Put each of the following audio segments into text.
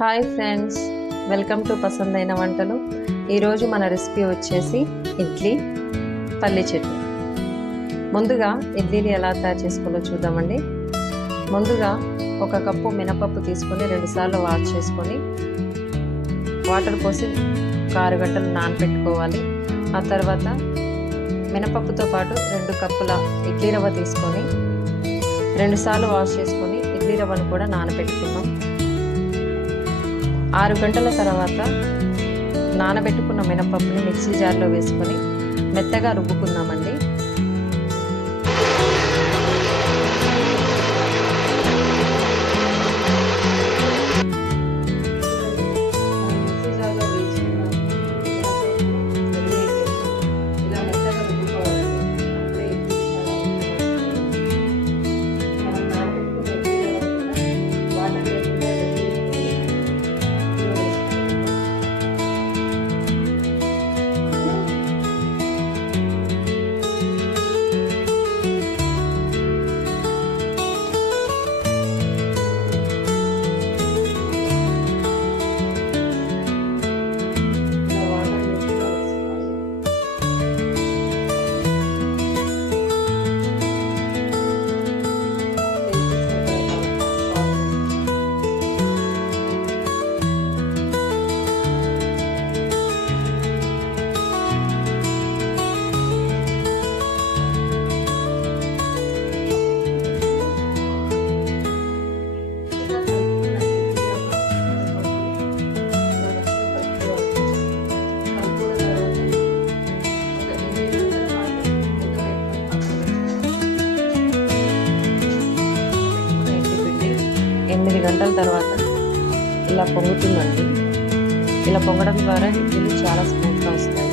Hi friends, welcome to పసందైన వంటలు. ఈరోజు మన రెసిపీ వచ్చేసి ఇడ్లీ పల్లి చట్నీ. ముందుగా ఇడ్లీని ఎలా తయారు చేసుకోవాలో చూద్దామండి. ముందుగా ఒక కప్పు మినపప్పు తీసుకొని 2 సార్లు వాష్ చేసుకొని వాటర్ పోసి 6 గంటలు నానబెట్టుకోవాలి. ఆ తర్వాత మినపప్పుతో పాటు 2 కప్పుల ఇడ్లీ రవ్వ తీసుకొని 2 సార్లు వాష్ చేసుకొని ఇడ్లీ రవ్వను కూడా నానబెట్టుకున్నాం. 6 గంటల తర్వాత నానబెట్టుకున్న మినపప్పుని మిక్సీ జార్లో వేసుకొని మెత్తగా రుబ్బుకుందామండి. ఎనిమిది గంటల తర్వాత ఇలా పొంగుతుందండి. ఇలా పొంగడం ద్వారా ఇడ్లీలు చాలా స్మూత్గా వస్తాయి.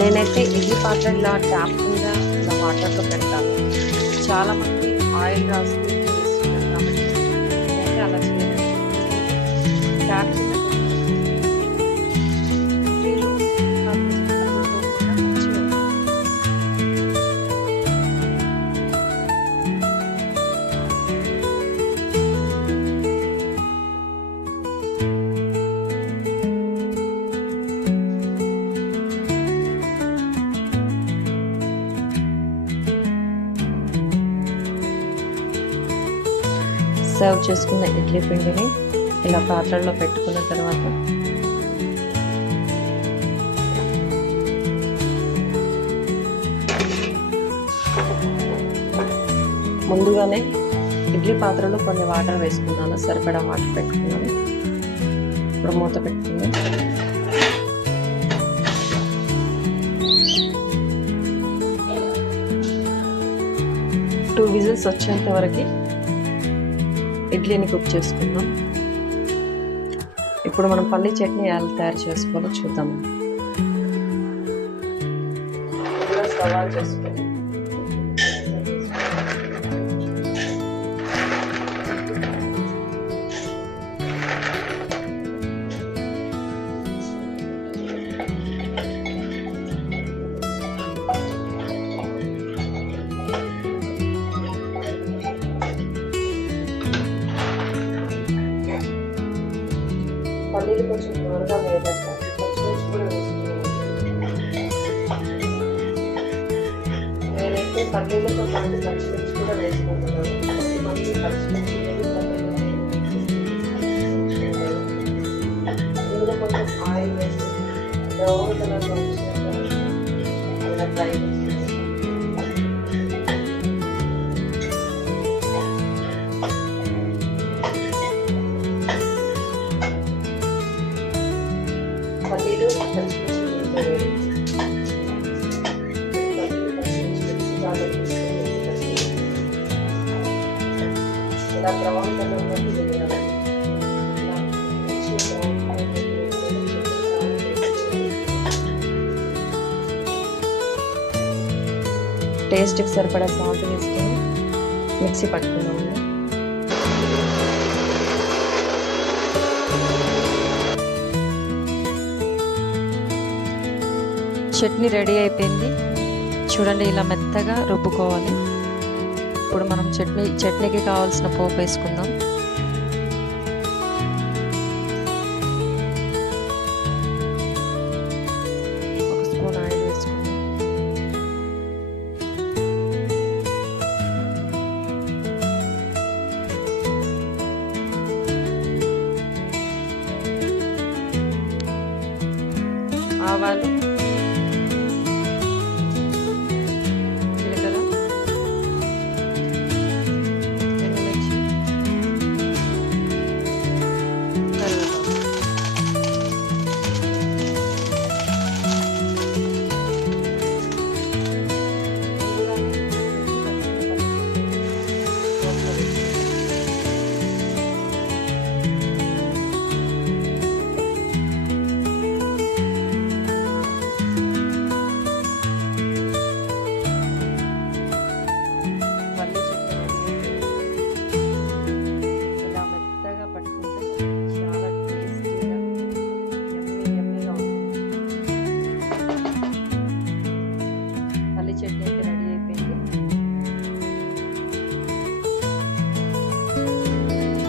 నేనైతే ఇడ్లీ పాత్ర ఇలా ట్యాప్ మీద ఇలా వాటర్లో పెడతాను. చాలామంది ఆయిల్ రాసి వేస్తున్నారు కాబట్టి నేనైతే అలా చేయలేదు. ట్యాప్ సర్వ్ చేసుకున్న ఇడ్లీ పిండిని ఇలా పాత్రలో పెట్టుకున్న తర్వాత ముందుగానే ఇడ్లీ పాత్రలో కొన్ని వాటర్ వేసుకున్నాను. సరిపడా వాటర్ పెట్టుకున్నాను. ఇప్పుడు మూత పెట్టుకుంది. టూ విజిల్స్ వచ్చేంత వరకు ఇడ్లీని కుక్ చేసుకుందాం. ఇప్పుడు మనం పల్లి చట్నీ ఎలా తయారు చేసుకోవాలో చూద్దాం. సవాల్ చేసుకొని పల్లీలు కొంచెం త్వరగా వేయడానికి పచ్చిమిర్చి కూడా వేసుకున్నాను. నేనైతే పల్లీలతో పాటు పచ్చిమిర్చి కూడా వేసుకుంటున్నాను. మంచి పచ్చిమిర్చి ఇందులో కొంచెం ఆయిల్ వేసి బ్రౌన్ కలర్లో అలా ఫ్రై చేసి పల్లీలు ఇలా బ్రౌన్ కలర్లోకి వేయాలి. టేస్ట్కి సరిపడా సాల్ట్ వేసుకొని మిక్సీ పట్టుకున్నాము. చట్నీ రెడీ అయిపోయింది. చూడండి, ఇలా మెత్తగా రుబ్బుకోవాలి. ఇప్పుడు మనం చట్నీకి కావాల్సిన పోపు వేసుకుందాం. ఒక స్పూన్ ఆయిల్ వేసుకుందాం. ఆవాలు, జీలకర్ర, ఎండుమిర్చి, కరివేపాకు. పల్లి చట్నీ ఇలా మెత్తగా పట్టుకుంటే చాలా టేస్టీగా యమ్మీగా ఉంటుంది. పల్లి చట్నీ అయితే రెడీ అయిపోయింది.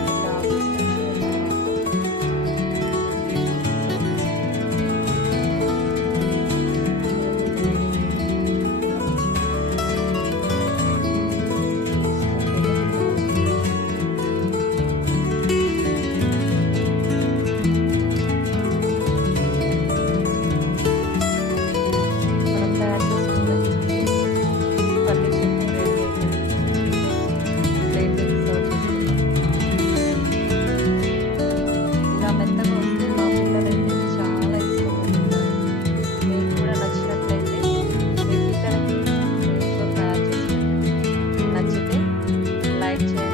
ఇంకా మనం తయారు చేసుకున్న పల్లి చట్నీ రెడీ అయిపోయింది. ప్లేట్లోకి సర్వ్ చేసుకుందాం. ఇలా మెత్తగా వస్తే మా పిల్లలైతే చాలా ఇష్టంగా తింటారు. మీకు కూడా నచ్చినట్లయితే మీ పిల్లలకి ఇంట్లో తయారు చేసి పెట్టండి. నచ్చితే లైక్ చేయండి.